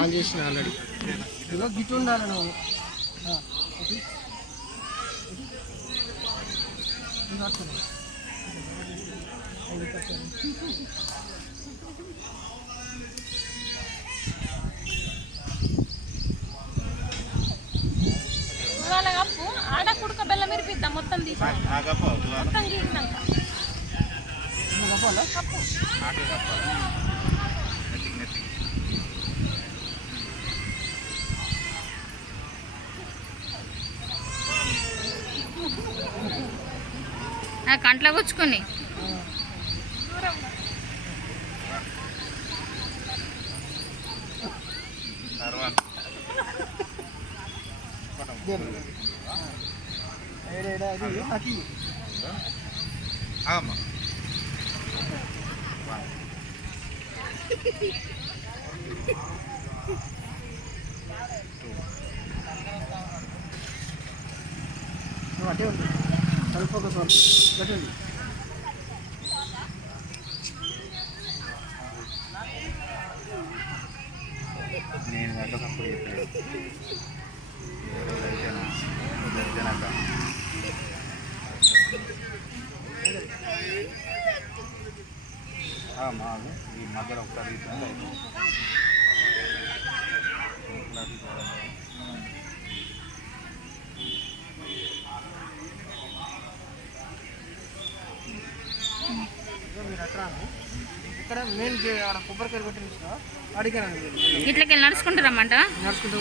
On చేసిన already. ఇదిగో గిట్టు ఉండాలి నువ్వు. ఇవాళ కప్పు ఆడ కుడుక బెల్లం మిరిపిద్దాం మొత్తం తీసి మొత్తం గీసినాక కప్పు కంట్లో కూర్చుకొని అటే ఉంది సెల్ ఫోకస్ వరకు పెట్టండి. నేను గంటప్పుడు మాది ఈ మధ్యలో ఒకసారి మీరు అట్లా ఇక్కడ మెయిన్ కొబ్బరికాయలు కొట్టిన అడిగాను. ఇట్లకి నడుచుకుంటారమ్మంట. నడుచుకుంటూ